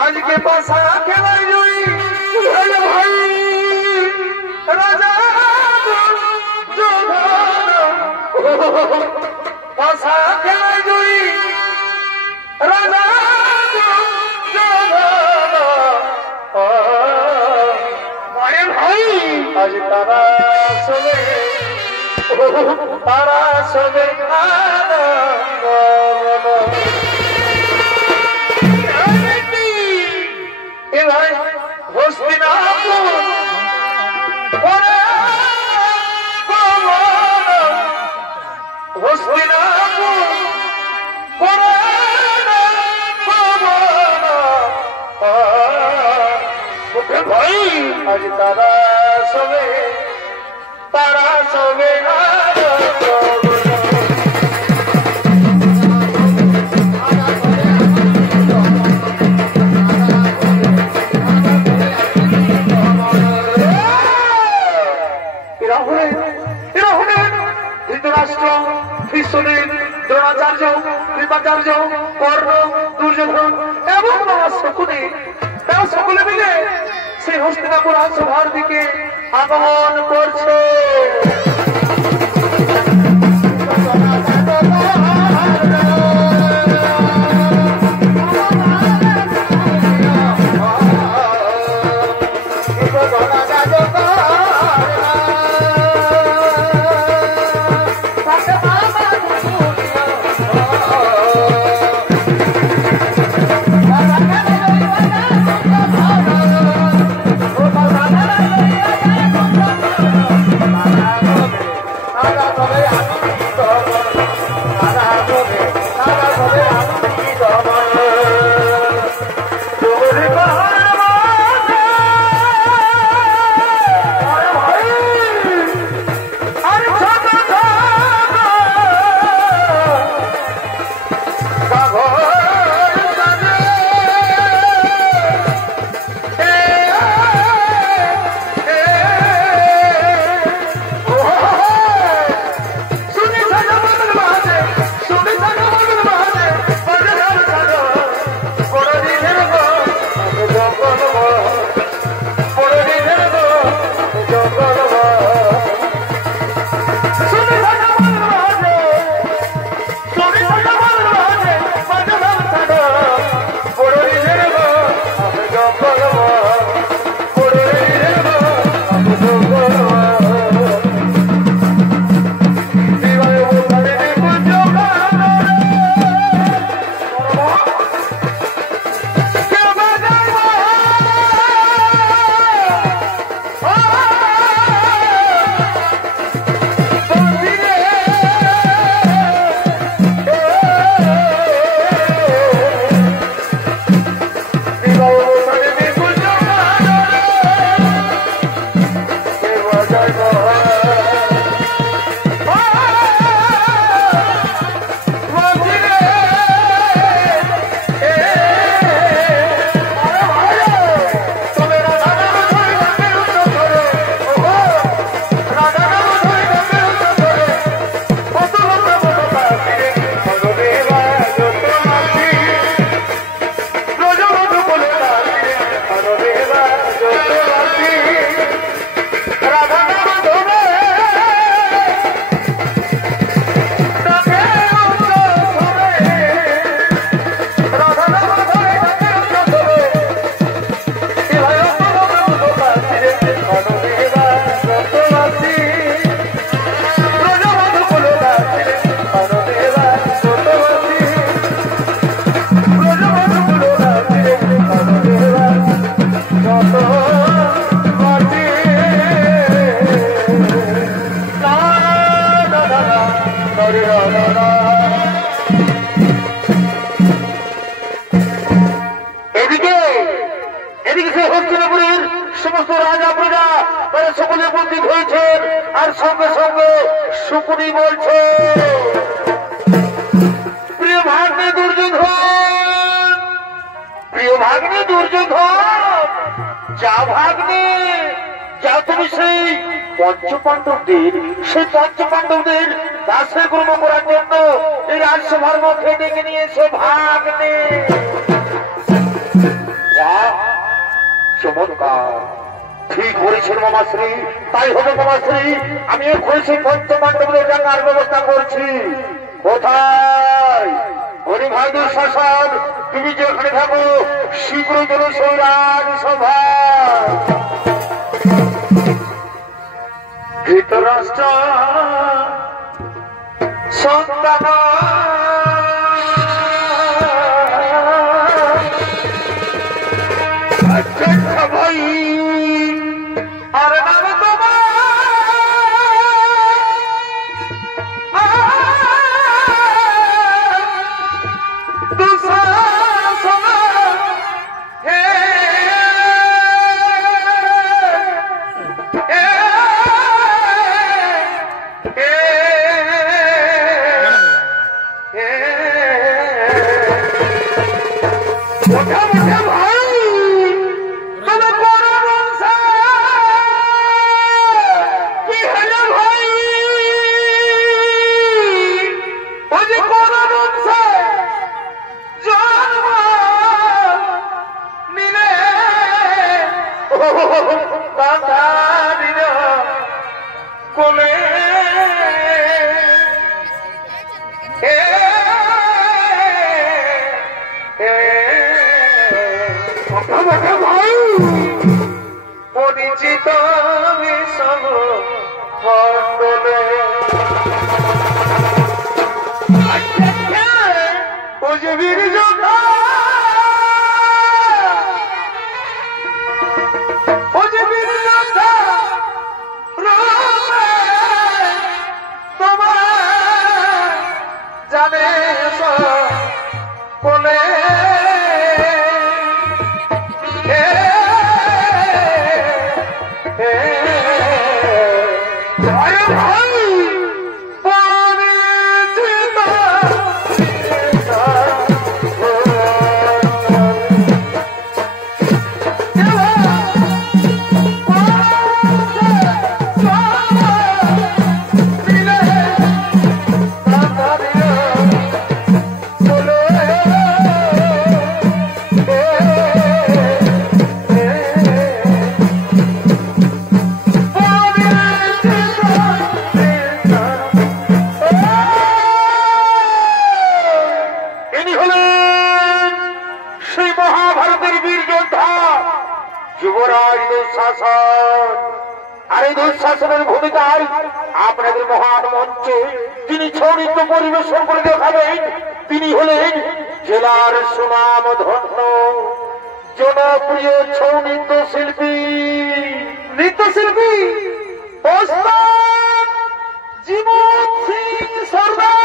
आज के पास आके भाई राजा जो पास आके राजा आज तारा सोवे आज तारा सोवे ধৃতরাষ্ট্র ভীষ্মদেব দ্রোণাচার্য কৃপাচার্য কর্ণ দুর্যোধন এবং শকুনি তারা সকলে মিলে সেই হস্তিনাপুর রাজসভার দিকে আগমন করছে। সমস্ত রাজা প্রজা তারা সকলে উপস্থিত হয়েছেন আর সঙ্গে সঙ্গে শকুনি বলছে, প্রিয় ভাগ্নে দুর্যোধন, যা ভাগ্নে যা তুমি সেই পঞ্চপাণ্ডবদের দাসে গ্রহণ করার জন্য এই রাজসভার মধ্যে ডেকে নিয়েছে ভাগ্নে। চমৎকার, ঠিক বলেছেন মামাশ্রী, তাই হবে মামাশ্রী। আমি এক্ষুনি সেই পঞ্চপাণ্ডবদের ডাকার ব্যবস্থা করছি। কোথায় হরি ভাই দুঃশাসন, তুমি যেখানে থাকো শীঘ্র যেন সেই রাজসভা ধৃতরাষ্ট্র সন্তান ভাই আর নাম পরিচিত বিষম মন্ডলে বীর যোদ্ধা বীর যোদ্ধা তোমার জানে বলে যুবরাজ দুঃশাসন। আর এই দুঃশাসনের ভূমিকায় আপনাদের মহান মঞ্চে তিনি ছৌনৃত্য পরিবেশন করে দেখাবেন। তিনি হলেন জেলার সুনাম ধন্য জনপ্রিয় ছৌনৃত্য শিল্পী নৃত্যশিল্পী জীবন সিং সর্দার।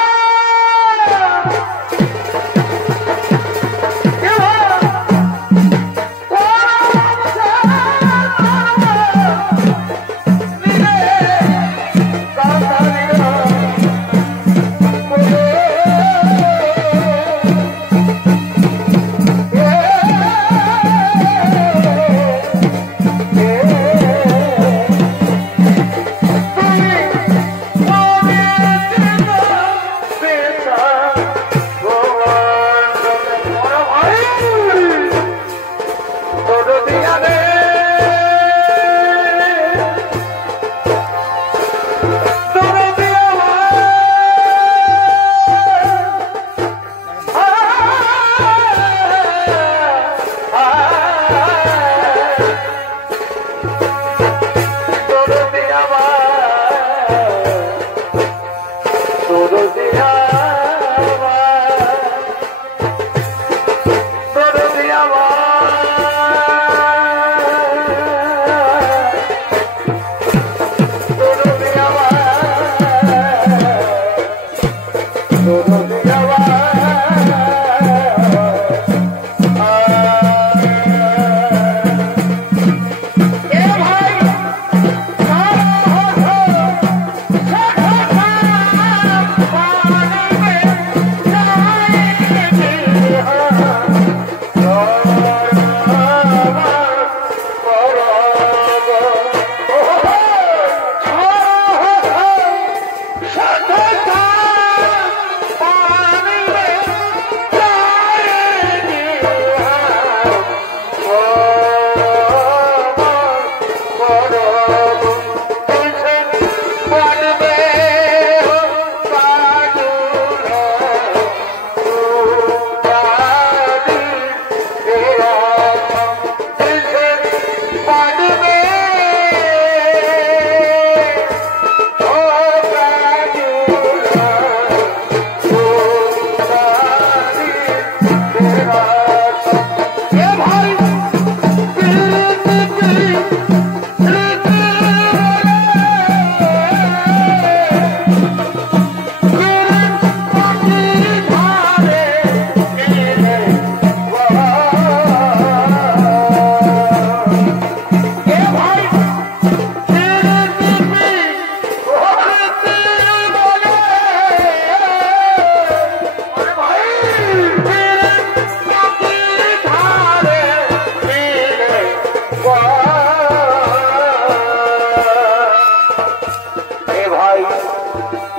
ভাই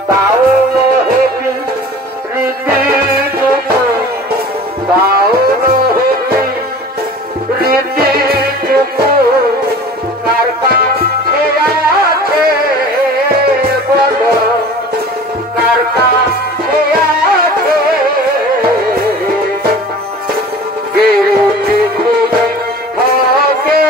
তাও নহে রীতি টুকু তাও নহে রীতি টুকু কার কাছে আছে বলো কার কাছে আছে গিরুটি খুলে থাকে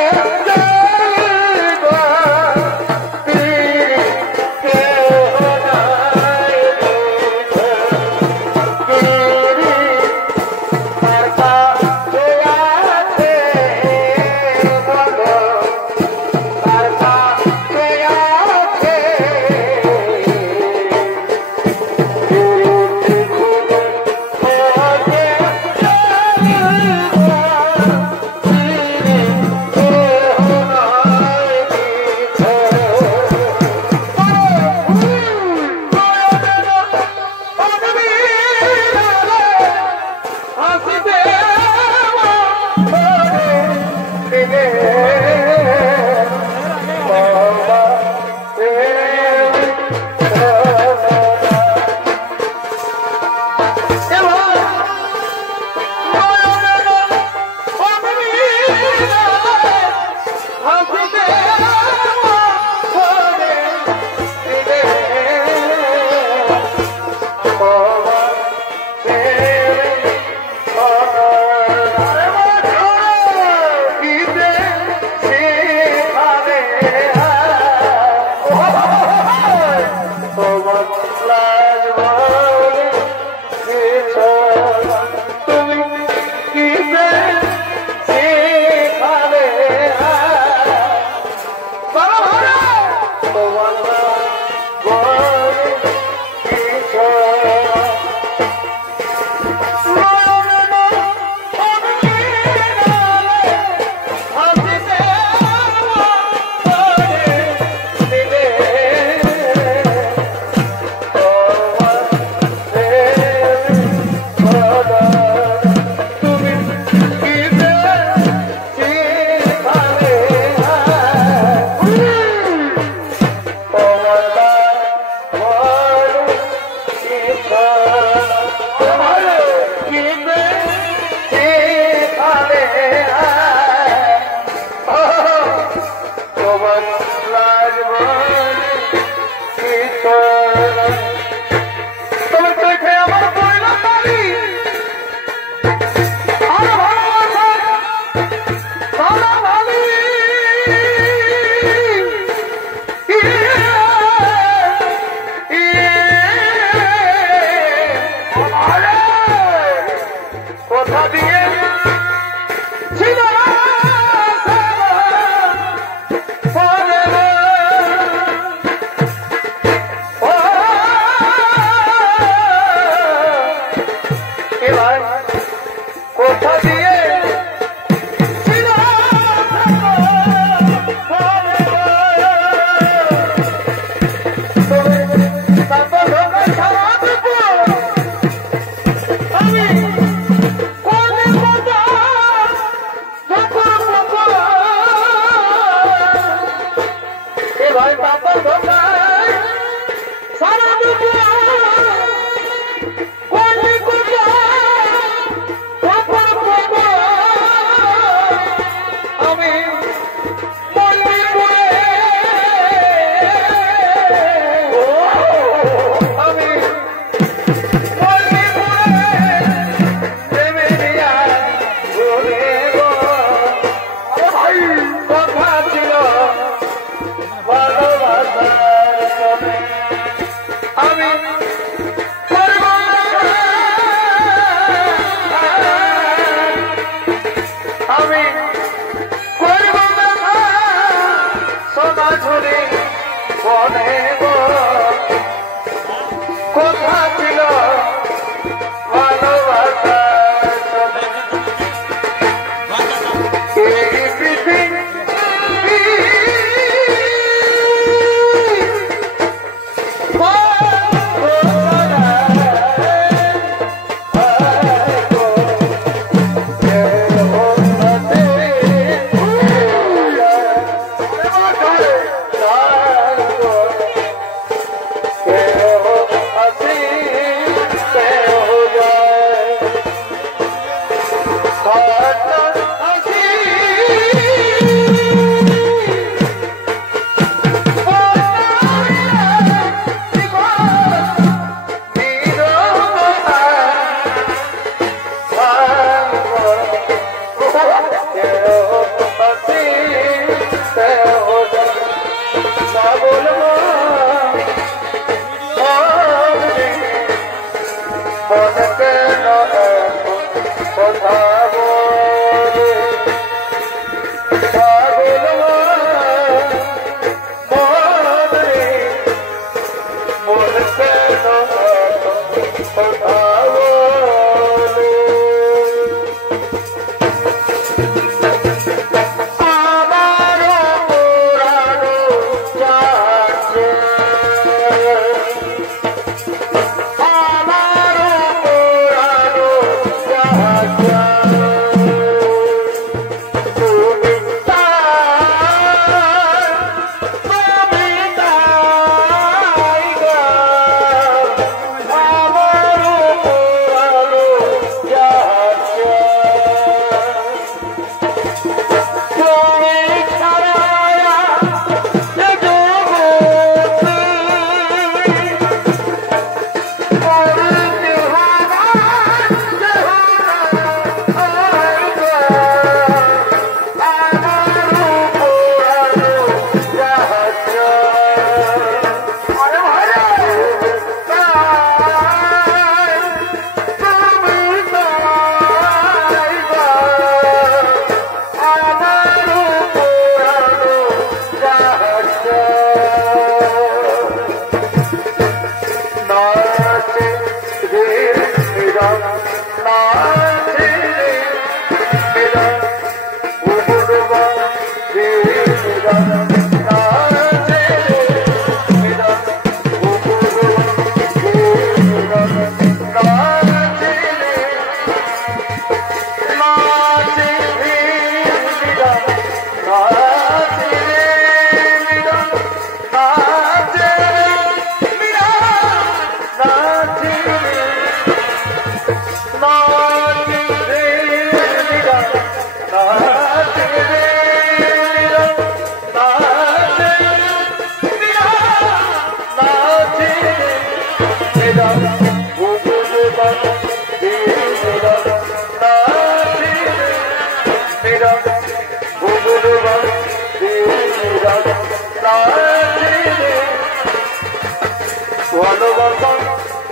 ভালোবাসা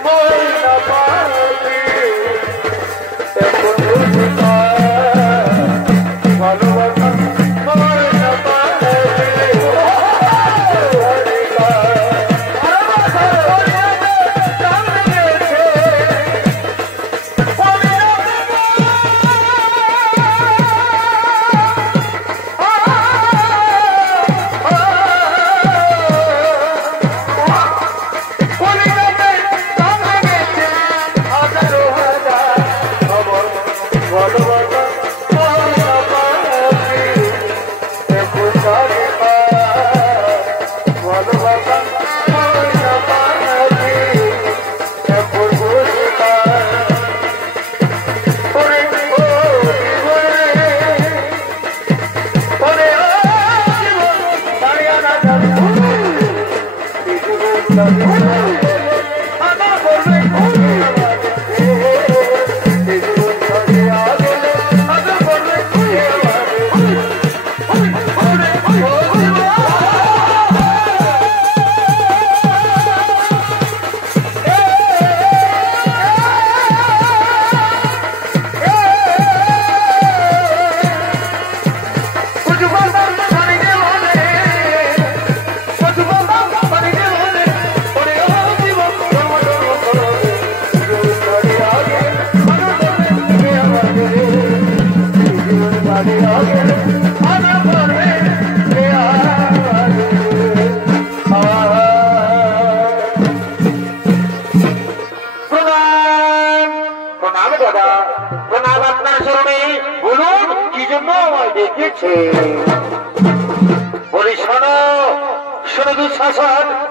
ময়না পাখি এখন বুঝিতা ভালোবাসা ময়না পাখি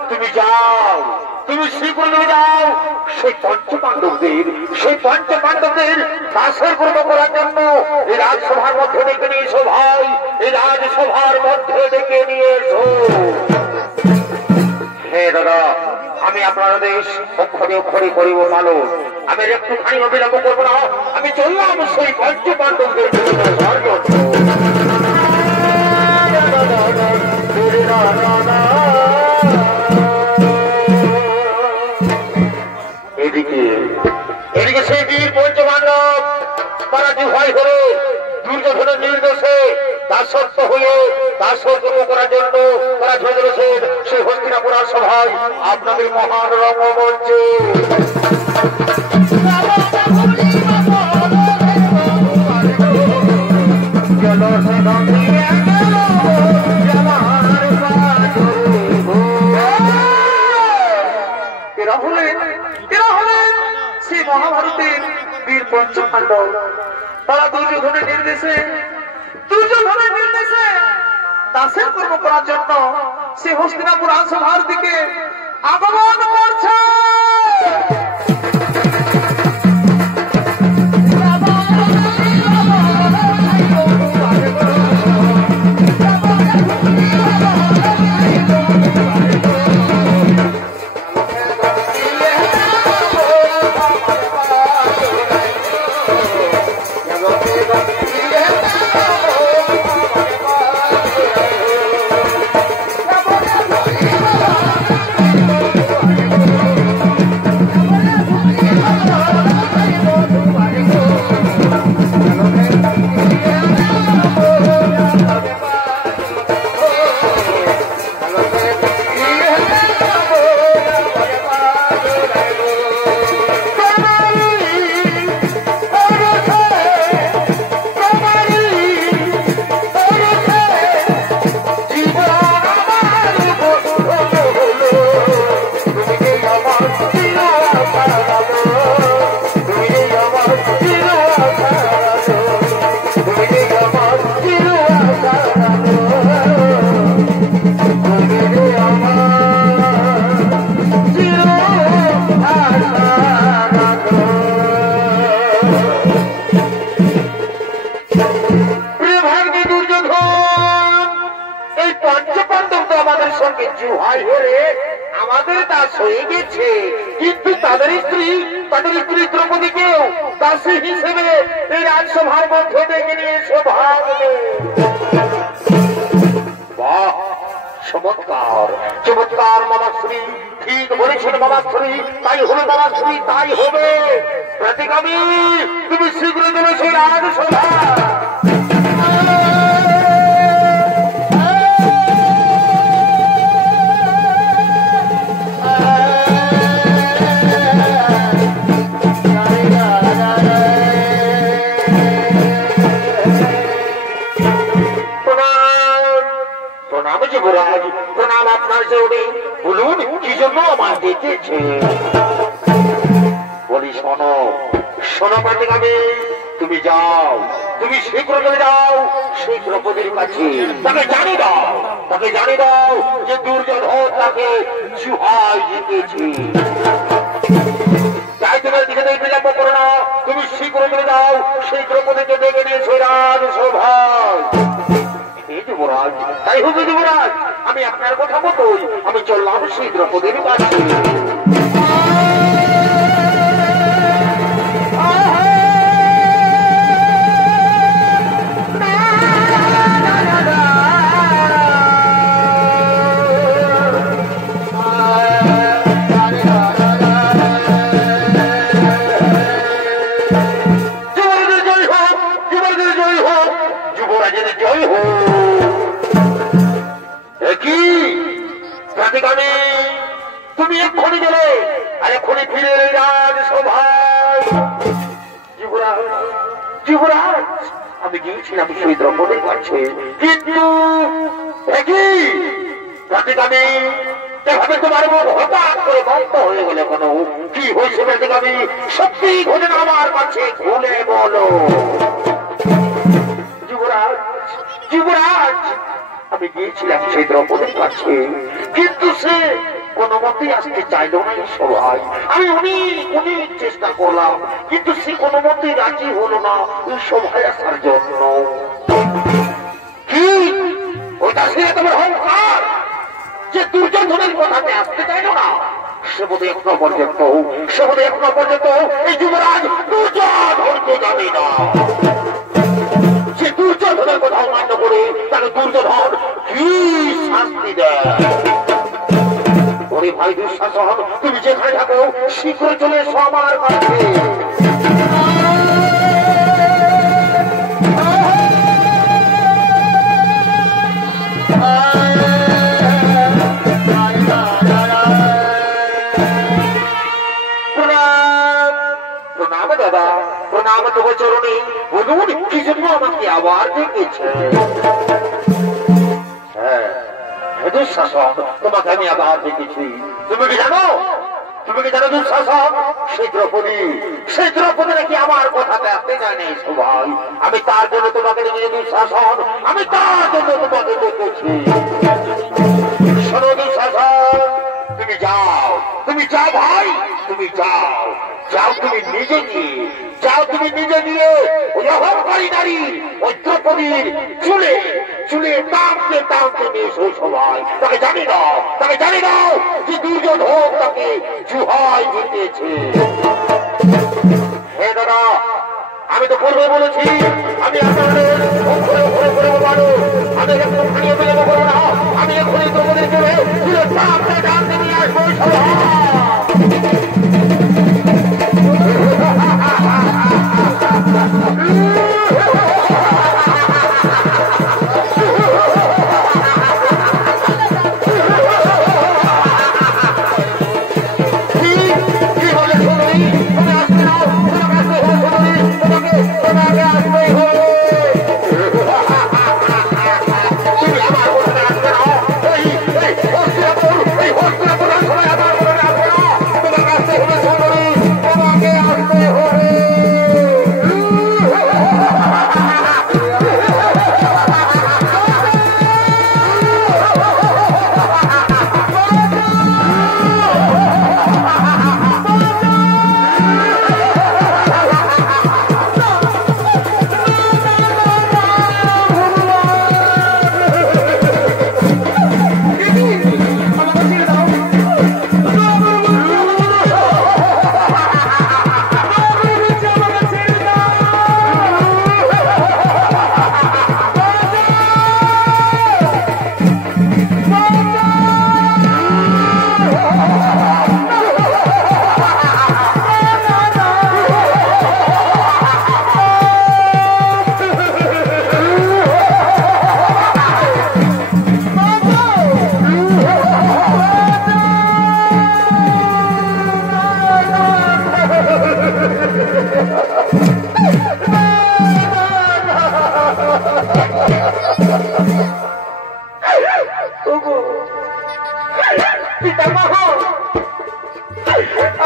তুমি যাও, তুমি শ্রীপুরে যাও, সেই পঞ্চপাণ্ডবদের দাসের পূর্ণ করার জন্য এই রাজসভার মধ্যে ডেকে নিয়ে এসো ভাই, এই রাজসভার মধ্যে ডেকে নিয়ে এসো। হে দাদা, আমি আপনার দেশ অক্ষরে অক্ষরে করিব পালন, আমি একটুখানি অবিলম্ব করবো না, আমি চললাম সেই পঞ্চপাণ্ডবদের এদিকে সেই বীর পঞ্চপাণ্ডব তারা দুভাই হলে দুর্যোধনের নির্দেশে দাসত্ব হয়ে দাসত্ব করার জন্য তারা ধরে ধরেছেন সেই হস্তিনাপুর সভায় আপনাদের মহান রঙ্গমঞ্চে। মহাভারতের বীর পঞ্চপাণ্ডব তারা দুর্যোধনের নির্দেশে দাসের কর্ম করার জন্য সে হস্তিনাপুর রাজসভার দিকে আগমন করছে। আমাদের দাস হয়ে গেছে, কিন্তু তাদের স্ত্রী দ্রৌপদীকেও দাসী হিসেবে এই রাজসভার মধ্যে ডেকে নিয়ে ভাববে। বাহ, চমৎকার চমৎকার মামাশ্রী, ঠিক বলেছ। বলেছেন মামাশ্রী, তাই হলো মামাশ্রী, তাই হবে। প্রতিগামী তুমি শীঘ্র চলেছে রাজসভা। যুবরাজ প্রণাম আপনার চরণে। বলুন কি জন্য আমার ডেকেছে? বলি শোনো, শোনো প্রতিগামী, তুমি যাও, তুমি শীঘ্র চলে যাও সেই দ্রৌপদীর কাছে। তাকে জানিয়ে দাও, তাকে জানিয়ে দাও যে দুর্যোধন তাকে জুহায় জিতেছে। তাই তোমার দিকে বিলম্ব করো না, তুমি শীঘ্র চলে যাও সেই দ্রৌপদীকে ডেকে নিয়েছে রাজসভায়। যুবরাজ, তাই হবে যুবরাজ, আমি আপনার কথা মতোই আমি চললাম সেই দ্রৌপদীর কাছে। তুমি এক্ষুনি গেলে আর এক্ষুনি ফিরে রাজসভায়। যুবরাজ, আমি গিয়েছিলাম সেই দ্রৌপদীর কাছে, কিন্তু প্রতিগামী এভাবে তোমার মুখ হঠাৎ করে বন্ধ হয়ে গেলে কেন? কি হয়েছে প্রতিগামী? সত্যি ঘটনা আমার কাছে খুলে বলো। যুবরাজ, যুবরাজ, আমি গিয়েছিলাম সেই দ্রৌপদীর কাছে, কিন্তু সে কোনো মতেই আসতে চাইল না এই সভায়। আমি অনেক চেষ্টা করলাম, কিন্তু সে কোনো মতেই রাজি হলো না এই সভায় আসার জন্য। কি ওইটা সে তোমার অহংকার যে দুর্যোধনের কথাতে আসতে চাইল না? সে বোধ এখনো পর্যন্ত এই যুবরাজ দুর্যোধনকে জানে না। সে দুর্যোধনের কথা অমান্য করে তাকে দুর্যোধন কি শাস্তি দেয়? ওরে ভাই দুঃশাসন, তুমি যেখানে থাকো শীঘ্র চলে এসো আমার কাছে। প্রণাম দাদা, প্রণাম তোমার চরণে। বলুন কি জন্য আমাকে আবার ডেকেছে? হ্যাঁ দুঃশাসন, তোমাকে আমি আবার দেখেছি। তুমি কি জানো, তুমি কি জানো দুঃশাসন, সেই দ্রৌপদী নাকি আমার কথাতে আসতে চায়নি সবাই। আমি তার জন্য তোমাকে দেখেছি দুঃশাসন, আমি তার জন্য তোমাকে দেখেছি। শোনো দুঃশাসন, তুমি যাও, তুমি যাও ভাই, তুমি যাও, তুমি নিজে গিয়ে ওই অহংকারী নারী ওই দ্রৌপদীর চুলে টানতে নিয়ে এসো সবাই। তাকে জানি দাও যে দুর্যোধন তাকে জুহায় জিতেছে। হে দাদা, আমি তো পূর্বে বলেছি আমি আপনাদের আমি একদম খানিয়ে বিলম্ব করবো না। আমি এখনই দ্রৌপদীর চুলে টানতে নিয়ে আসবো সবাই।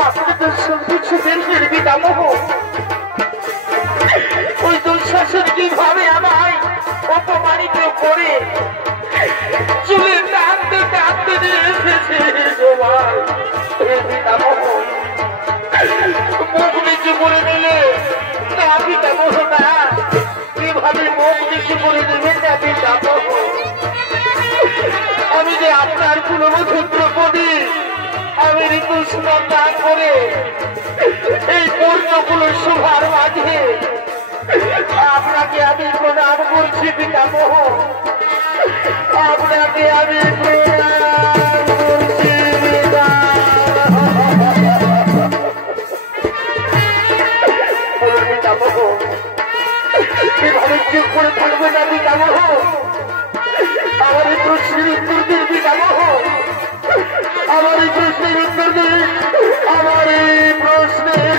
আপনি তো সুখের পিতামহ, ওই দুঃশাসন কিভাবে আমায় অপমানিত করে চুলে টানতে টানতে নিয়ে এসেছে তোমার পিতামহ। মুখ নিচু করে দিলে না পিতামহ, না কিভাবে মুখ নিচু করে দেবেন না পিতামহ? আমি যে আপনার কুলবধূত্র পদী, আমি ঋতুস্নান দান করে এই পূর্ণকুল শোভার মাঝে আপনাকে আমি প্রণাম করছি পিতামহ, আপনাকে আমি প্রণাম করছি পিতামহ। এভাবে চুপ করে থাকবে না পিতামহ, আমার এই প্রশ্নের উত্তর দিন পিতামহ, আমার এই প্রশ্নের উত্তর দিন, আমার এই প্রশ্নের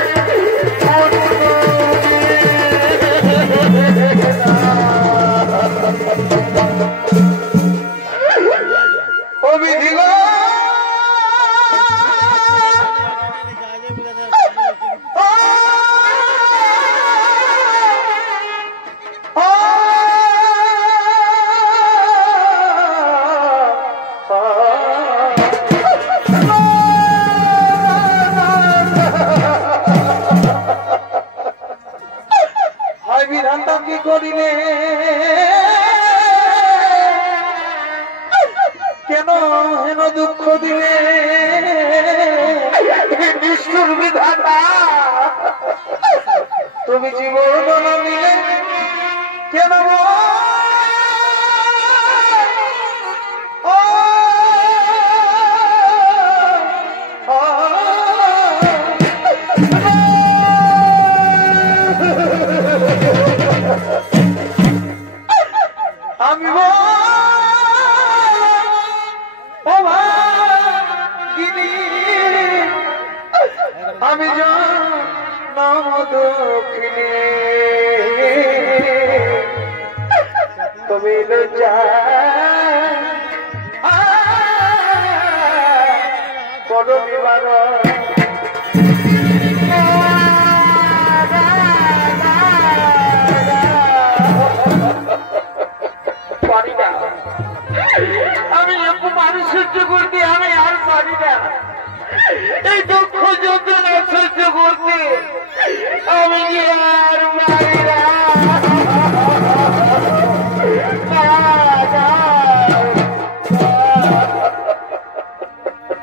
কেন হেন দুঃখ দিলে নিষ্ঠুর বিধাতা, তুমি জীবন দিলে কেন আমি আমি নাম দক্ষিণে তুমি বড় বিমান পারি না, আমি অপমান সহ্য করতে আমি আর পারি না, এই দুঃখ যন্ত্রণা সহ্য করতে আমি আর পারি না।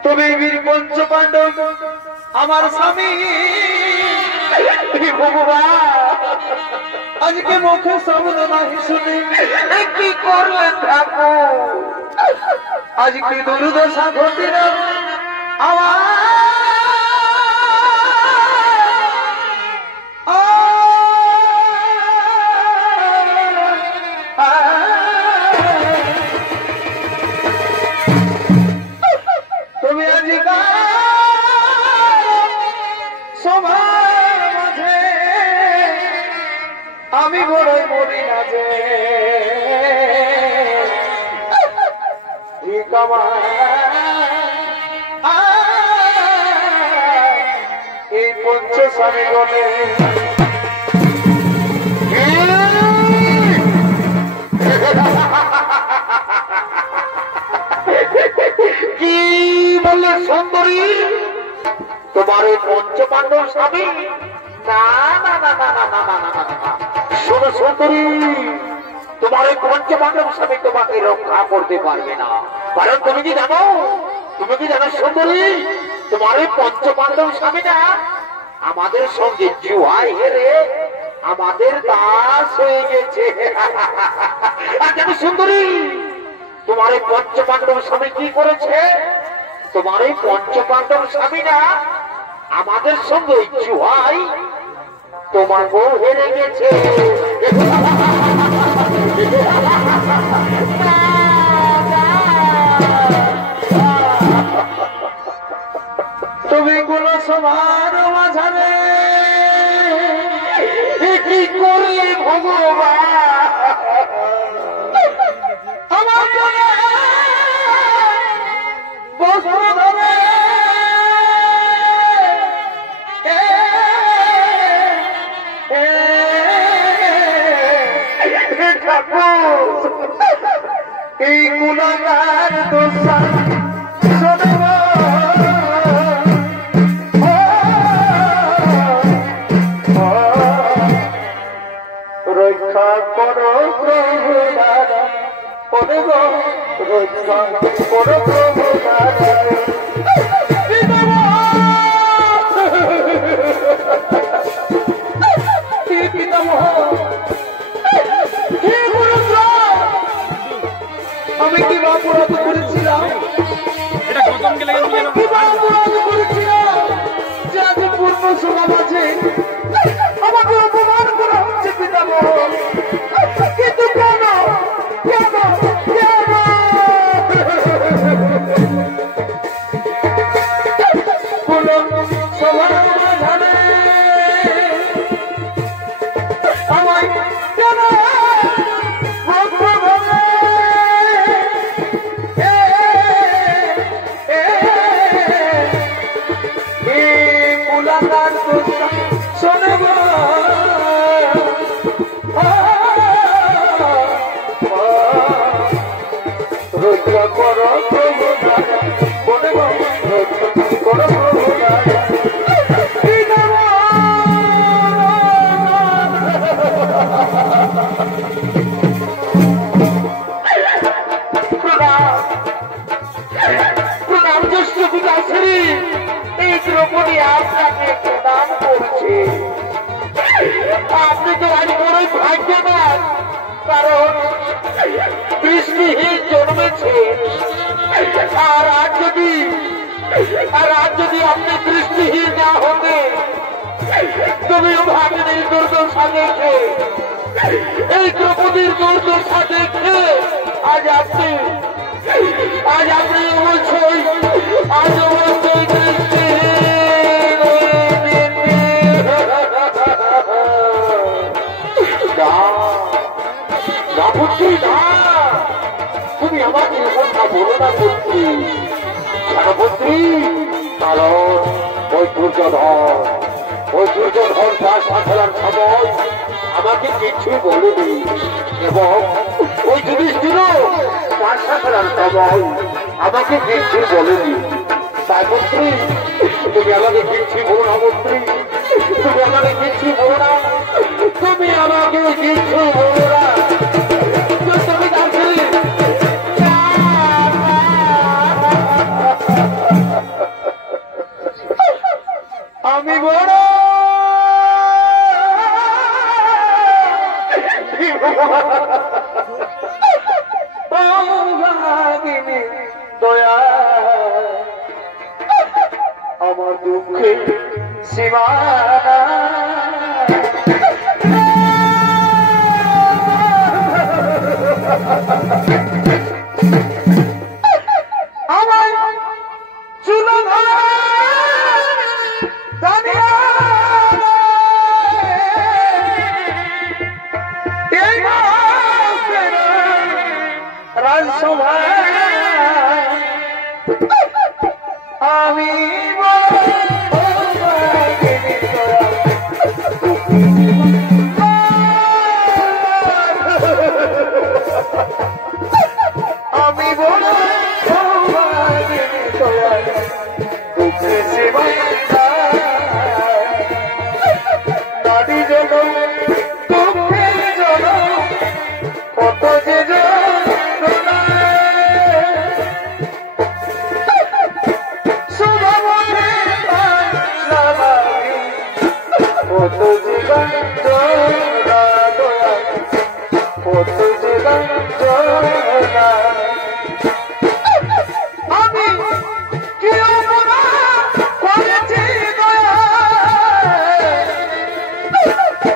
তুমি বীর পঞ্চপাণ্ডব আমার স্বামী ভগবান, আজকে মুখে শব্দ নাহি শুনে কি করলেন ঠাকুর, আজকে দুর্দশা ঘটিল আমার তুমি আজকে সবার মাঝে আমি বড়ই মরি না যে এই পঞ্চস্বামী গণে কি বলে সুন্দরী, তোমার এই পঞ্চপাণ্ডব স্বামী? না না না না না না না না না, শোনো সুন্দরী, তোমার এই পঞ্চপাণ্ডব স্বামী তোমাকে রক্ষা করতে পারবে না, কারণ তুমি কি জানো সুন্দরী, তোমার এই পঞ্চপাণ্ডব স্বামী না আমাদের সঙ্গে জুয়ায় হেরে আমাদের দাস হয়ে গেছে। আর জানো সুন্দরী, তোমার এই পঞ্চপাণ্ডব স্বামী কি করেছে? তোমার এই পঞ্চপাণ্ডব স্বামী না আমাদের সঙ্গে জুয়ায় তোমাকেও হেরে গেছে। তুমি কোন সবার মাঝারে কি করলে ভগবান, আমার বস্ত্র ধরে ঠাকুর এই গুণাগার দোষা শোনব রক্ষা করো প্রভু রক্ষা করো প্রভু আমি কি বা অপরাধ করেছিলাম যে আজ পূর্ণ সমাজ আছে আমাকে অপমান করা হচ্ছে পিতামহ কিন্তু কেন কেন কেন কোন সমাধানে আমায় কেন রক্ষা করো প্রভু বলে রক্ষা করো প্রভু প্রণাম জ্যেষ্ঠ বিকাশী এই দ্রৌপদী আপনাকে প্রদান করছে আপনি তো আজ বড়ই ভাগ্যবান কারণ দৃষ্টিহীন জন্মেছে আর আজ যদি আপনি দৃষ্টিহীন না হতে তুমিও ভাগ্যের দুর্দশা দেখে এই দ্রৌপদীর দুর্দশা দেখে আজ আপনি অবশ্যই তুমি আমাকে কথা বলো না পুত্রী কেন পুত্রী কারণ ওই দুর্যোধন তার সাধারণ সময় আমাকে কিছু বলেনি এবং ওই যুধিষ্ঠির তার সাধারণ সময় আমাকে কিছু বলেনি তাই পুত্রী তুমি আমাকে কিচ্ছু বলো না পুত্রী তুমি আমাকে কিচ্ছু বলো না তুমি আমাকে কিচ্ছু বলো না আমি বড় দয়া আমার দুঃখে সীমানা আমার চুলো আমি আমি বড় নারী জন দুঃখের জন কত যে আমি কি অপরাধ করেছি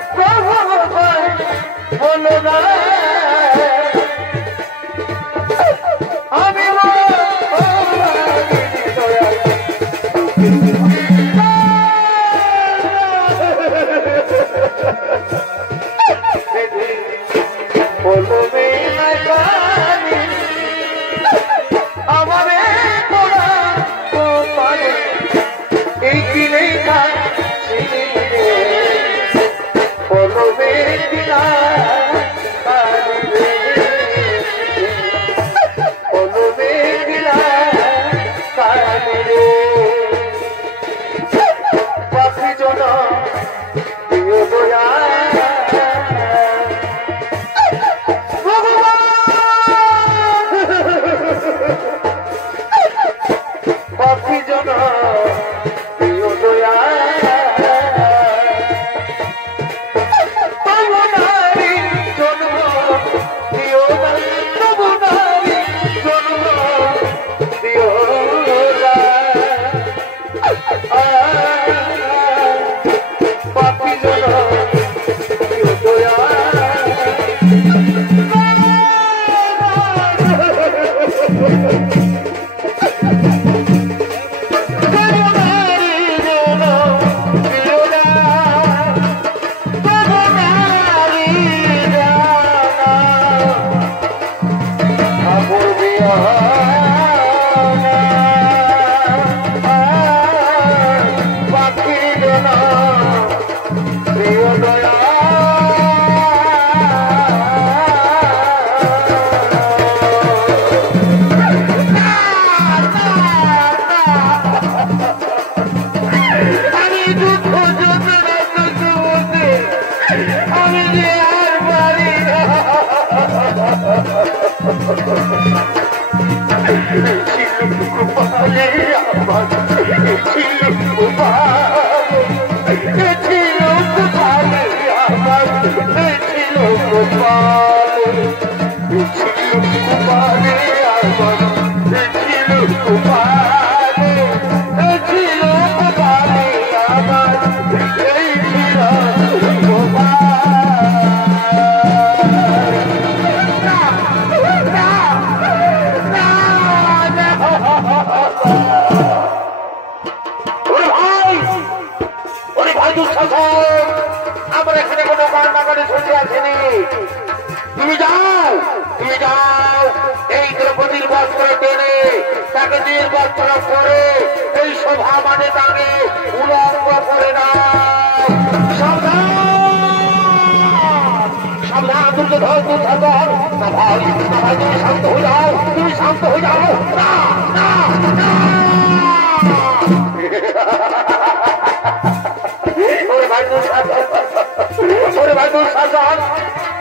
প্রভু বলো না আমি বলবে না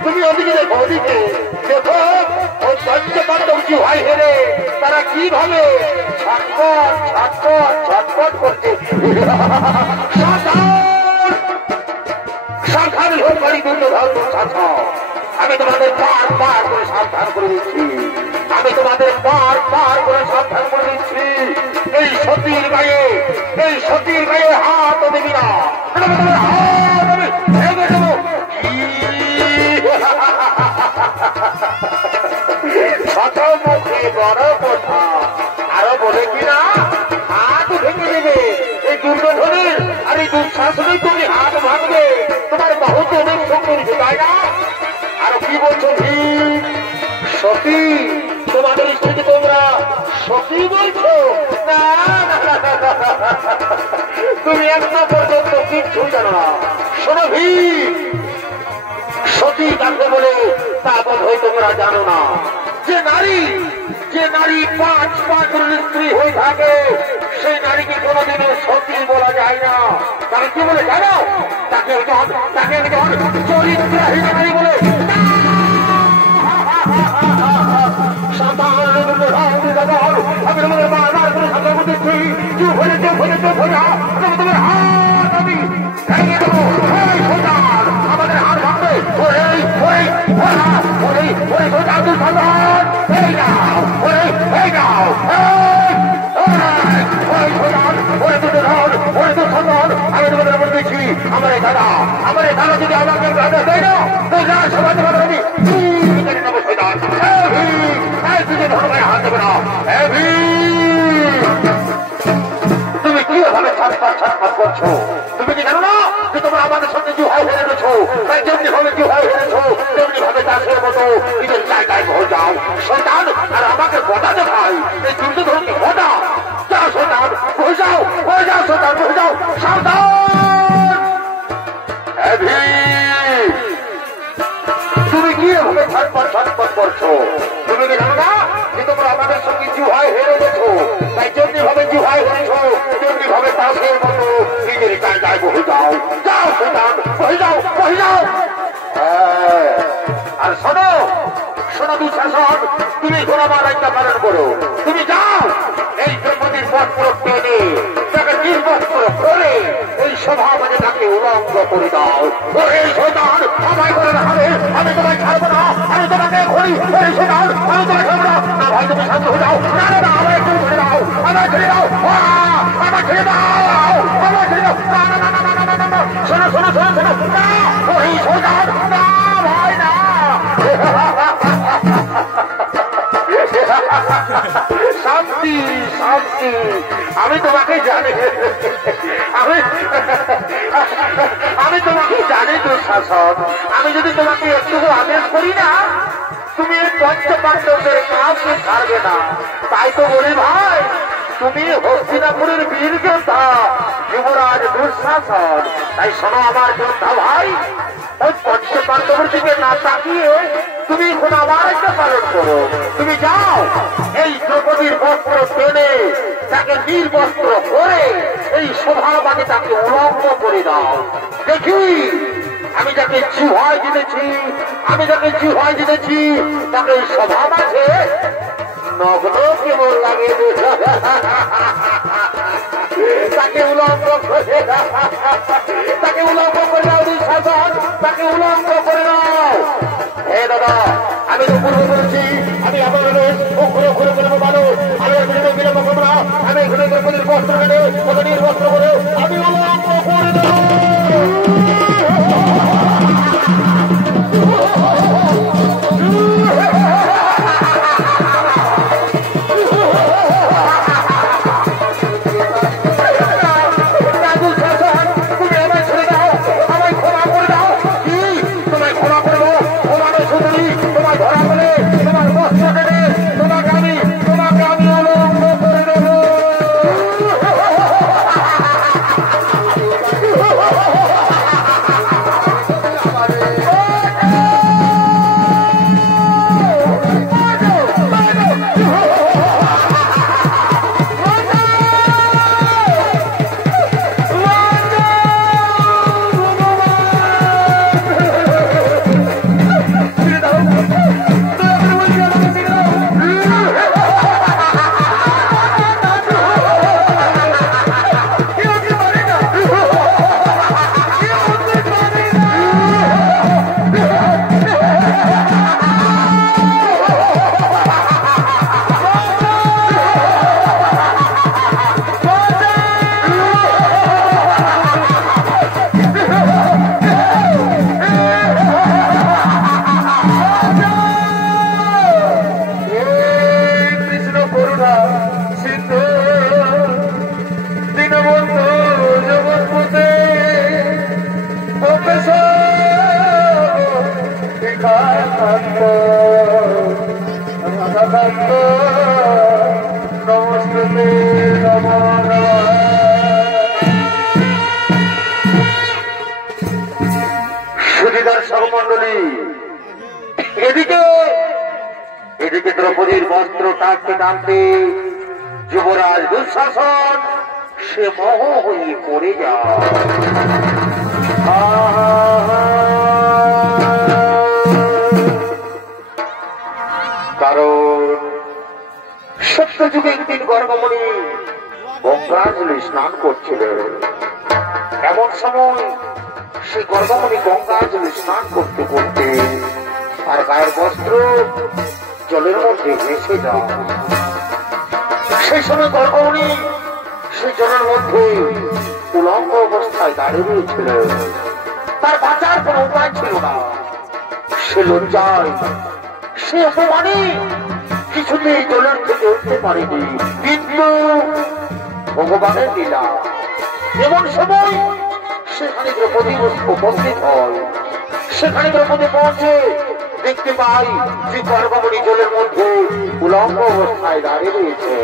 তুমি ওদিকে দেখো, ওদিকে দেখো, ওই পঞ্চপাণ্ডব কি হয় হেরে তারা কিভাবে ছটপট ছটপট ছটপট করছে। সাবধান হোক বাড়ি দুর্যোধন শাসক, আমি তোমাদের পার পার করে সাবধান করে দিচ্ছি, আমি তোমাদের পার পার করে সাবধান করে দিচ্ছি। এই সতীর গায়ে, এই সতীর গায়ে হাত দেবি না, হাত আমি ভেঙে দেবো। ছোট মুখে বড় কথা, আরো বলে কিনা হাত ভেঙে দেবে। এই দুর্যোধনের আর এই দুঃশাসনের তুমি হাত ভাঙবে, তোমার বহুত অনেক শক্তি, তাই না? আর কি বলছো ভীম? সতী, তোমাদের স্ত্রীকে তোমরা সতী বলছো? না, তুমি একটা পর্যন্ত কিচ্ছু জানো না। শোনো ভীম, সতী কাকে বলে তা বোধ হয় তোমরা জানো না। যে নারী, যে নারী পাঁচ স্ত্রী হয়ে থাকে সেই নারীকে কোনোদিনও সতী বলা যায় না। তাকে কি বলে জানো? তাকে একজন চরিত্রহীন নারী বলে। আমি তোমাদের বারবার করে সাথে বলতেছি, চুপ হয়ে চুপ হয়ে চুপ হয়ে যাও, তোমাদের হাত আমি ভেঙে দেবো। আমাদের হাত ভাঙবে, আমি তোমাদের বলতেছি, আমার এই দাদা যদি আমাকে দাদা দেয় না, সবাই তোমাদের আমি হাত দেবে না। তুমি কি ভাবে ছাটপাট ছাটপাট করছো? তুমি কি জানো না যে তোমরা আমাদের সঙ্গে জুহাই হেরেছো? তাই যেমনি ভাবে জুহাই হেরেছো তেমনি ভাবে দাসের মতো নিজের জায়গায় বসে যাও। শয়তান আর আমাকে বটা দেখাই, এই দুর্যোধনকে বটা। যাও শয়তান, বসে যাও, বসে যাও শয়তান, বসে যাও। সাবধান! তুমি কি এভাবে ছটপট ছটপট করছো? তুমি কি জানো না যে তোমরা আমাদের সঙ্গে জুহাই হেরে গেছো? তাই যেমনি ভাবে জুহাই হেরেছো তেমনি ভাবে দাসের মতো নিজের জায়গায় বসে যাও। যাও শয়তান, বসে যাও, বসে যাও। আর শোনো, শোনো দুঃশাসন, তুমি ঘোরাবার একটা পালন করো। তুমি যাও এই দ্রৌপদীর পথ টেনে তাকে নির্বস্ত্র করে এই সভা মানে তাকে উলঙ্গ করে দাও। এই শয়তান আমায় করে রাখাবে, আমি তোমায় ছাড়বো না, আমি তোমাকে ঘুরি। এই শয়তান আমি তোমায় ছাড়বো না। না ভাই, তুমি শান্ত হয়ে যাও। না না, আমার একটু ধরে দাও, আমার ছেড়ে দাও। আমার ছেড়ে দাও, আমার ছেড়ে দাও। শোনো শোনো শোনো শোনো, ওই সোজা না ভাই না। শান্তি শান্তি, আমি তোমাকে জানি, আমি তোমাকে জানি দুঃশাসন। আমি যদি তোমাকে একটু আদেশ করি না, তুমি এই পঞ্চপাণ্ডবদের কাউকে ছাড়বে না। তাই তো বলি ভাই, তুমি হস্তিনাপুরের বীর যোদ্ধা যুবরাজ দুঃশাসন। তাই শোনো আমার যোদ্ধা ভাই, ওই পঞ্চপাণ্ডবের দিকে না তাকিয়ে তুমি এখন আমার একটা পালন করো। তুমি যাও, এই দ্রৌপদীর বস্ত্র টেনে তাকে নির্বস্ত্র করে এই শোভাবাদী তাকে উলঙ্গ করে দাও। দেখি আমি যাকে জিহ্বায় জিতেছি, আমি যাকে জিহ্বায় জিতেছি তাকে সভা মাঝে নগ্ন কেমন লাগে। তাকে উলঙ্গ করে, তাকে উলঙ্গ করে দাও দুঃশাসন, তাকে উলঙ্গ করে দাও। হে দাদা, আমি তো পূর্ব বলছি, আমি আমার ঘুরে ঘুরে করে মানুষ, আমি বিলম্ব করবো না। আমি ঘুরে ঘুরে বস্ত্র কেনে নির্বস্ত্র করে আমি উলঙ্গ করে দেবো। এদিকে দ্রৌপদীর বস্ত্র টানতে টানতে যুবরাজ দুঃশাসন সে মোহ হয়ে পড়ে যায়। কারণ সত্য যুগে একদিন গর্গমণি গঙ্গাজলে স্নান করছিলেন। এমন সময় সেই গর্গমণি গঙ্গাজলে স্নান করতে করতে তার গায়ের বস্ত্র জলের মধ্যে ভেসে যায়। সেই সময় গর্গমণি সেই জলের মধ্যে উলঙ্গ অবস্থায় দাঁড়িয়ে রয়েছিল। তার বাঁচার কোনো উপায় ছিল না। সে লজ্জায়, সে অপমানে কিছুতেই জলের থেকে উঠতে পারেনি। কিন্তু ভগবানের লীলা, এমন সময় সেখানে দ্রৌপদী উপস্থিত হয়। সেখানে দ্রৌপদী পৌঁছে দেখতে পাই যে গর্গমণি জলের মধ্যে উলঙ্গ অবস্থায় দাঁড়িয়ে রয়েছে।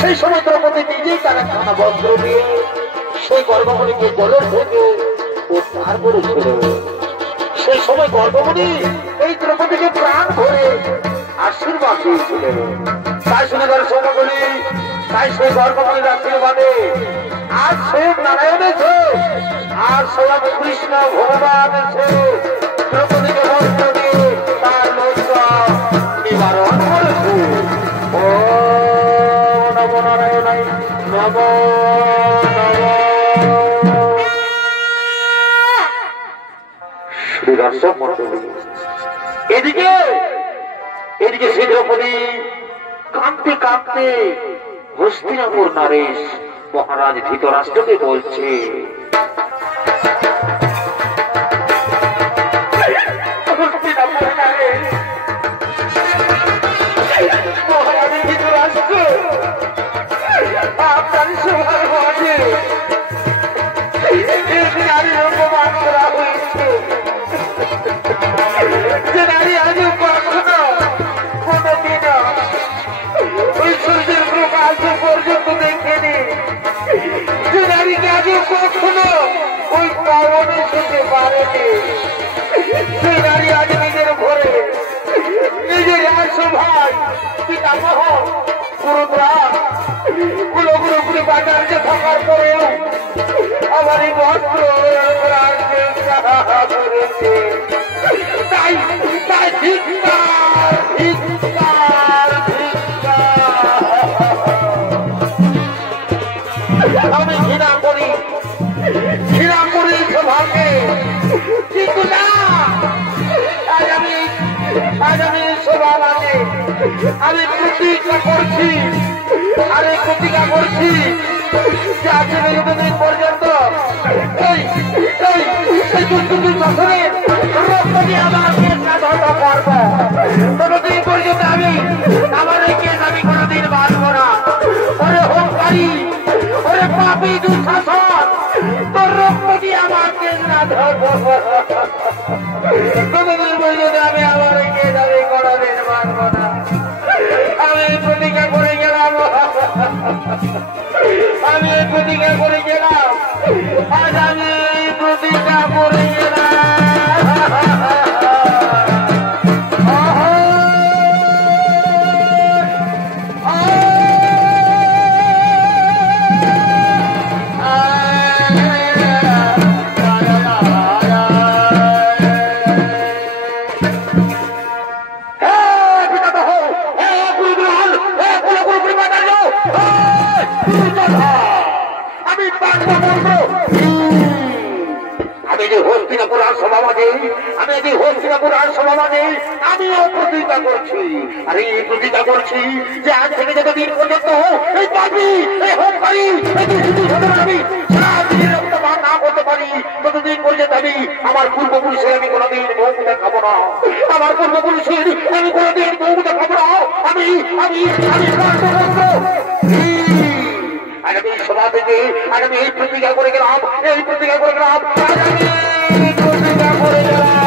সেই সময় দ্রৌপদী নিজেই তার একখানা বস্ত্র দিয়ে সেই গর্গমণিকে জলের থেকে উদ্ধার করেছিল। সেই সময় গর্গমণি এই দ্রৌপদীকে প্রাণ ভরে আশীর্বাদ দিয়েছিলেন। তাই শুনে দর্শন বলি, তাই সেই গর্গমণির আশীর্বাদে আজ স্বয়ং নারায়ণ এসে, আর স্বয়ং কৃষ্ণ ভগবান এসে দ্রৌপদীকে বস্ত্র দিয়ে তার লজ্জা নিবারণ করেছে। ও নমো নারায়ণ, নমো নমো। শ্রী দর্শক মন্ডলী, এদিকে এদিকে শ্রী দ্রৌপদী কাঁদতে কাঁদতে হস্তিনাপুর নারেশ মহারাজ ধৃতরাষ্ট্রকে বলছে, মহারাজ ধৃতরাষ্ট্র আপনার সভার মাঝে নারী অপমান করা হয়েছে, যে নারী আজও কখনো কোনদিন ওই সূর্যের প্রকাশ পর্যন্ত দেখেনি, যে নারীকে আজও কখনো ওই পাবনে শুতে পারেনি, সেই নারী আজ নিজের ঘরে নিজের আসো ভাই পিতামহ গুরুরা গুলো করে বাজার যে থাকার পরেও আমার এই বস্ত্র করেছে। তাই তাই ধিক্কার ধিক্কার ধিক্কার। আমি ঘৃণা করি স্বভাবকে, কিন্তু না, আজ আমি স্বভাব আছে, আমি প্রতিজ্ঞা করছি, আরে প্রতিজ্ঞা করছি যে আজকে যতদিন পর্যন্ত বছরের রক্ত দিয়ে আমার কেস না ধরতে পারবো, ততদিন পর্যন্ত আমি আমার এই কেস আমি কোনোদিন বাঁধবো না। ওরে হোমকারী, ওরে পাপী দুঃশাসন, তোর রক্ত দিয়ে আমার কেস না ধরবো, ততদিন পর্যন্ত আমি আমার এই কেস আমি কোনোদিন বাঁধবো না। আমি প্রতিজ্ঞা করে গেলাম, আমি প্রতিজ্ঞা করে গেলাম, আজ আমি প্রতিজ্ঞা করে গেলাম। আমিও প্রতিজ্ঞা করছি, আরে প্রতিজ্ঞা করছি যে আজ থেকে যতদিন পর্যন্ত এই পাপী, এই হোমকারী, আমি রক্তপাত না করতে পারি, ততদিন পর্যন্ত আমি আমার পূর্বপুরুষের আমি কোনোদিন মুখ দেখাবো না, আমার পূর্বপুরুষের আমি কোনোদিন মুখ দেখাবো না। আমি আমি আমি আর আমি সভা থেকে আর আমি এই প্রতিজ্ঞা করে গেলাম, এই প্রতিজ্ঞা করে গেলাম, আর আমি প্রতিজ্ঞা করে গেলাম।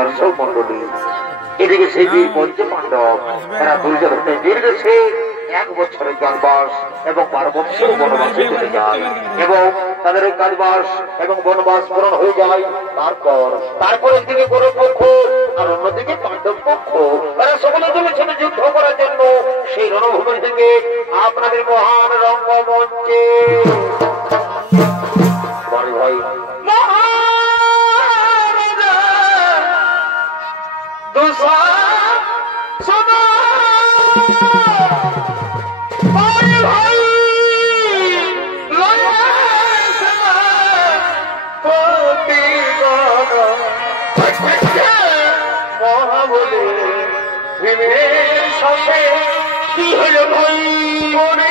দর্শক মন্ডলী, এদিকে সেই বীর পঞ্চপাণ্ডব তারা দুর্যোধনের নির্দেশে 1 বছরের কারাবাস এবং 12 বছর বনবাসে চলে যায় এবং তাদের কারাবাস এবং বনবাস পূরণ হয়ে যায়। তারপর একদিকে গৌরব পক্ষ আর অন্যদিকে পাণ্ডব পক্ষ, তারা সকলে চলেছেন যুদ্ধ করার জন্য সেই রণভূমি থেকে আপনাদের মহান রঙ্গমঞ্চে। ভাই কি হল ভাই মনে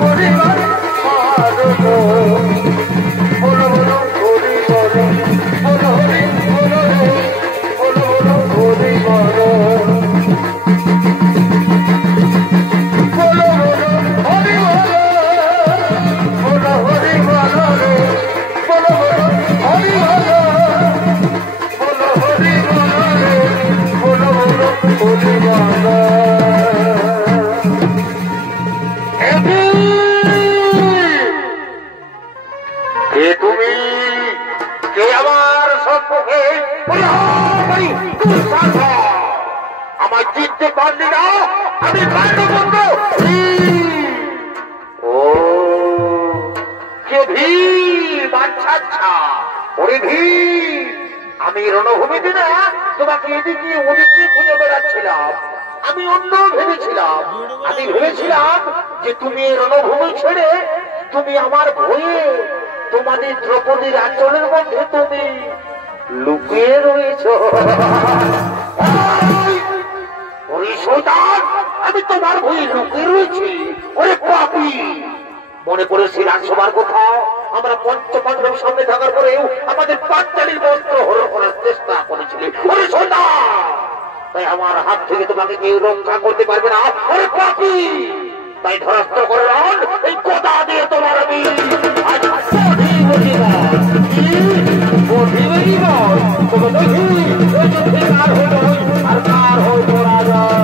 পরিবার আমার জিততে পারলি না, আমি পারবো বন্ধু। ও কে ভীম, আচ্ছা আচ্ছা, ওরে ভীম, আমি রণভূমিতে না তোমাকে এদিকে ওদিকে খুঁজে বেড়াচ্ছিলাম। আমি অন্য ভেবেছিলাম, আমি ভেবেছিলাম যে তুমি রণভূমি ছেড়ে তুমি আমার ভয়ে তোমাদের দ্রৌপদীর আচরণের মধ্যে তুমি লুকিয়ে রয়েছ। আমি তোমার ভয়ে লুকিয়ে রয়েছি। ওরে পাপী, মনে পড়েছে রাজসভার কথা, আমরা পঞ্চপাণ্ডব সামনে থাকার পরেও আমাদের পাঁচটালির মন্ত্র হরণ করার চেষ্টা করেছিলি। ওরে সোনা, তাই আমার হাত থেকে তোমাকে কেউ রক্ষা করতে পারবে না। ওরে পাপী, তাই ধরাস্ত করে রন এই কথা দিয়ে তোমার আমি আজ আর কার হয়ে পড়া যায়।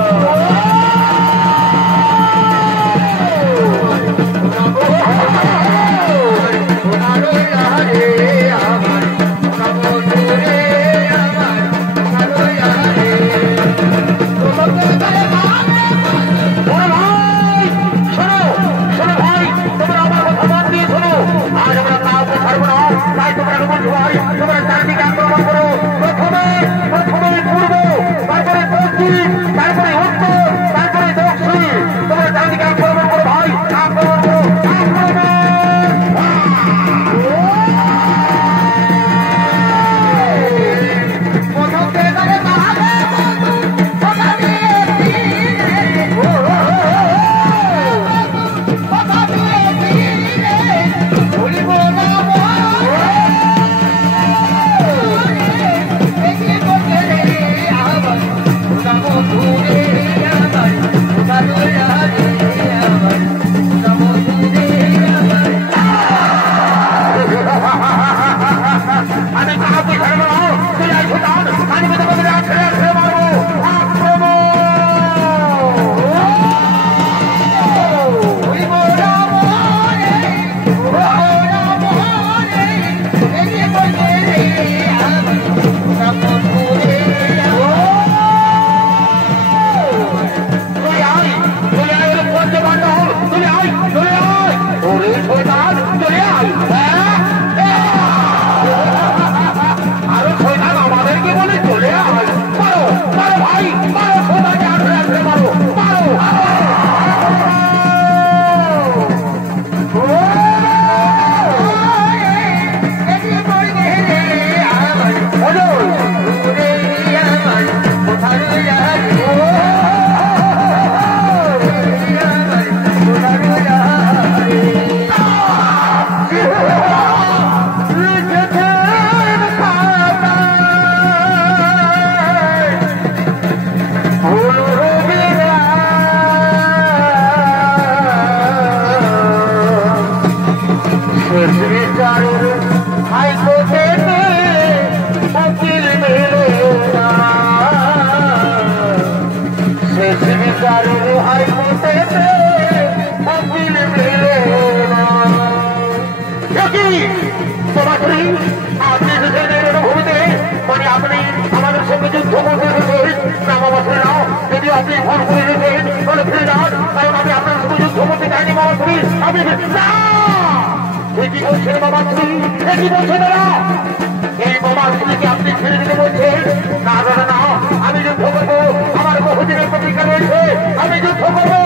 আমি যুদ্ধ করবো, আমার বহুদিনের প্রতিজ্ঞা রয়েছে, আমি যুদ্ধ করবো।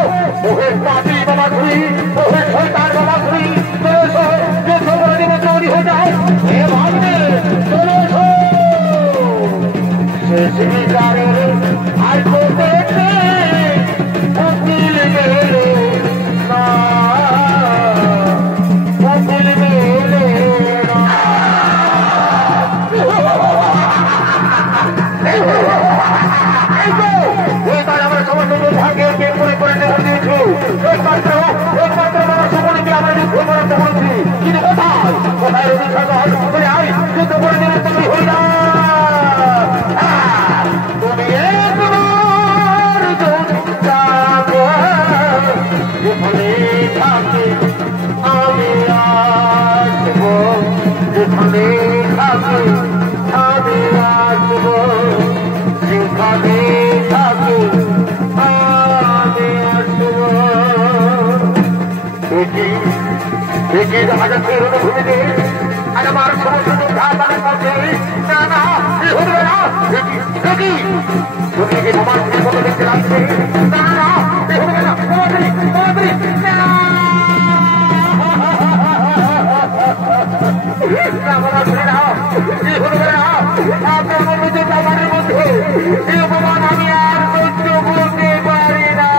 ওহে পাপী বাবা ধুই, ওহে শয়তান বাবা ধুই, যুদ্ধ করে দিব তৈরি হয়ে যায়। হে ভাববে চলে এসো, শেষ বিচারের আর করতে উকিল মেলে না, উকিল মেলে না। আমরা সমস্ত ভাগ্যে করে করে দিয়েছি, একমাত্র আমার সকলকে আমরা যুদ্ধ করাতে বলেছি। কিন্তু কোথায় কোথায় রবি যুদ্ধ করে দিলে তুমি হই না, তুমি বাজাচ্ছে রণভূমিতে আর আমার সমস্ত যোদ্ধা তাদের মধ্যে না না হবে না দেখি তুমি কি তোমার মতো দেখতে লাগছে না না হবে না আমি আর সহ্য করতে পারি না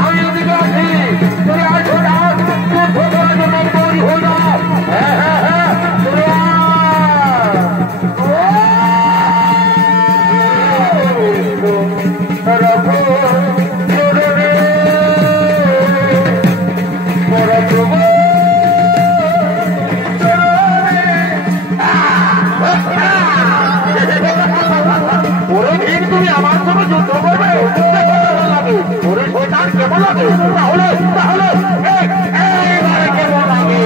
আমি ওদিকে আছি তুমি আসো না তৈরি হয়ে যাও তুমি আমার সঙ্গে যুদ্ধ করবে ওরে শয়তান কেমন লাগে তাহলে তাহলে এইবারে কেমন লাগে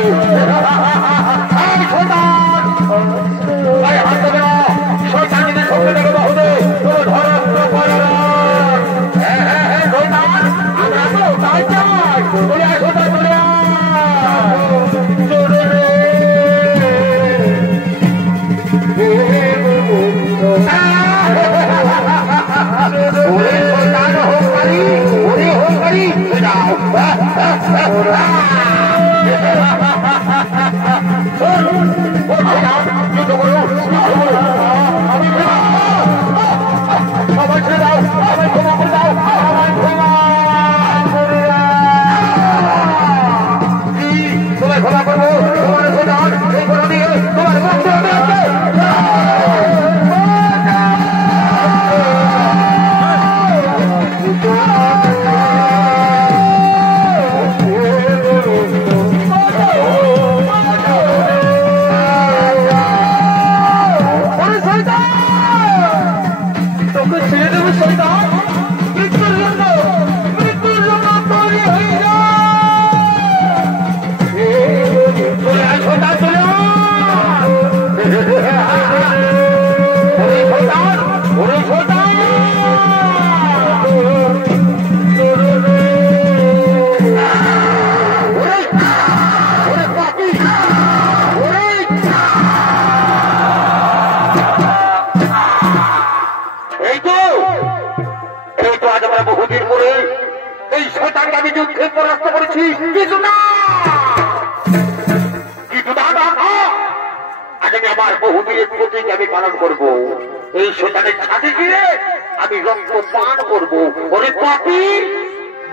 হাত দেবে না শয়তান যদি সঙ্গে দেখে বাহুদে তোর ধরো শয়তান আমরা তো তাই চাই চলে আসো তাই চলে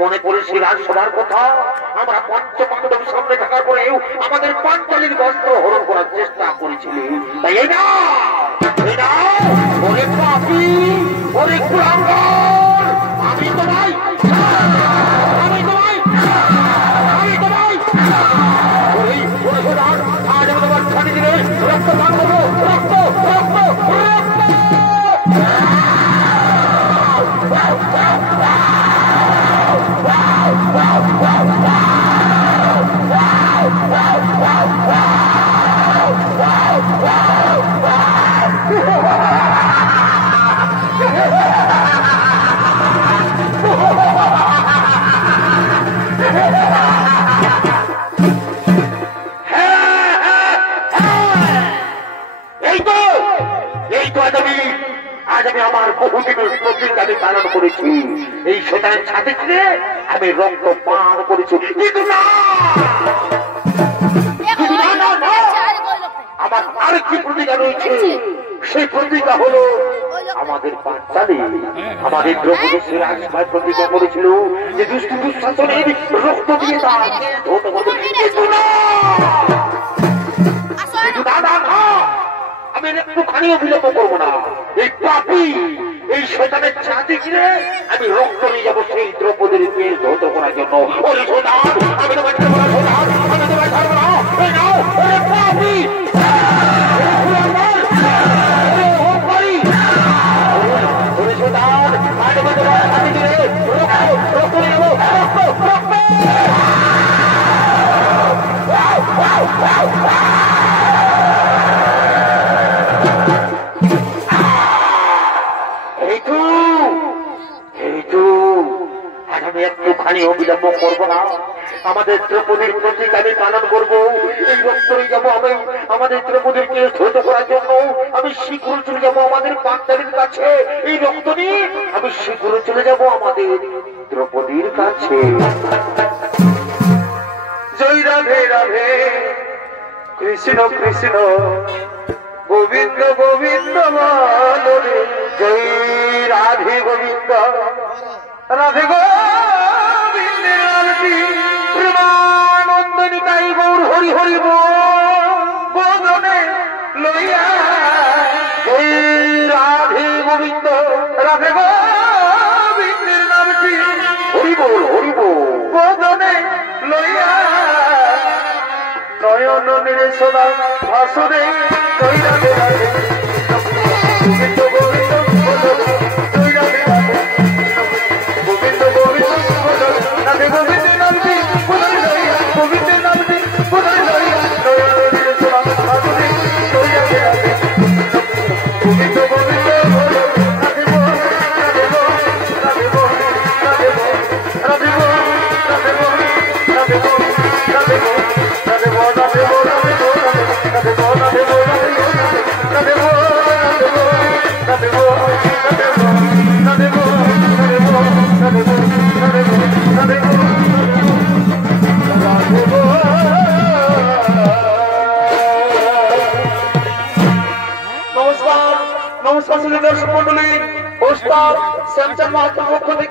মনে পড়েছে রাজসভার কথা আমরা পঞ্চপাণ্ডব সামনে থাকার পরেও আমাদের পাঞ্চালীর বস্ত্র হরণ করার চেষ্টা করেছিলি তাই এই না ওরে পাপী ওরে কুলাঙ্গার আমি তোমায় আজ আমি তোমার ছাড়ি দিলে রক্ত পান করবো রক্ত রক্ত আমি পালন করেছি এই শয়তানের ছাদে ছিঁড়ে আমি রক্ত পান করেছি কিন্তু না আমার আরেকটি প্রতিজ্ঞা রয়েছে সেই প্রতিজ্ঞা হলো আমাদের পাঞ্চালী আমাদের দ্রৌপদী রাজসভায় প্রতিজ্ঞা করেছিল যে দুষ্ট দুঃশাসনের রক্ত দিয়ে তার ধৌত করবে কিন্তু না আমি একটুখানিও বিলম্ব করবো না এই পাপী এই শয়তানের ছাতি ছিঁড়ে আমি রক্ত নিয়ে যাবো সেই দ্রৌপদীর পেয়ে ধৌত করার জন্য ওরে শয়তান আমি তো বাঁচতে পারবো না আমি তো বাঁচতে পারবো না এই নাও ওরে পাপী ওরে শয়তান আজ আমি তোমার ছাতি ছিঁড়ে রক্ত নিয়ে যাবো রক্ত আজ আমি একটুখানি অবিলম্ব করবো না, আমাদের দ্রৌপদীর প্রতীক আমি পালন করবো। এই রক্তই যাবো আমি আমাদের দ্রৌপদীকে ধৈর্য করার জন্য। আমি শীঘ্র চলে যাবো আমাদের পাঞ্চালীর কাছে। এই রক্ত নিয়ে আমি শীঘ্র চলে যাবো আমাদের দ্রৌপদীর কাছে। জয় রাধে রাধে কৃষ্ণ কৃষ্ণ গোবিন্দ গোবিন্দ বলে। জয় রাধে গোবিন্দ রাধে গোবিন্দ প্রেমানন্দনী তাই গৌর হরি হরি বোধনে লইয়া। জয় রাধে গোবিন্দ রাধে গোবিন্দের নামটি হরি বল বোধনে লইয়া। নয়ন নিরেশনা ভাসুরে জয় রাধে রাধে গোবিন্দ গোবিন্দ জয় রাধে রাধে গোবিন্দ গোবিন্দ রাধে গোবিন্দের নামটি গোবিন্দের নামটি নয়ন নিরেশনা ভাসুরে জয় রাধে রাধে গোবিন্দ গোবিন্দ রাধে রাধে রাধে রাধে রাধে রাধে রাধে নমস্কার নমস্কার দর্শক মন্ডলী। ওস্তাদ শ্যামচাঁদ মাহাতোর পক্ষ থেকে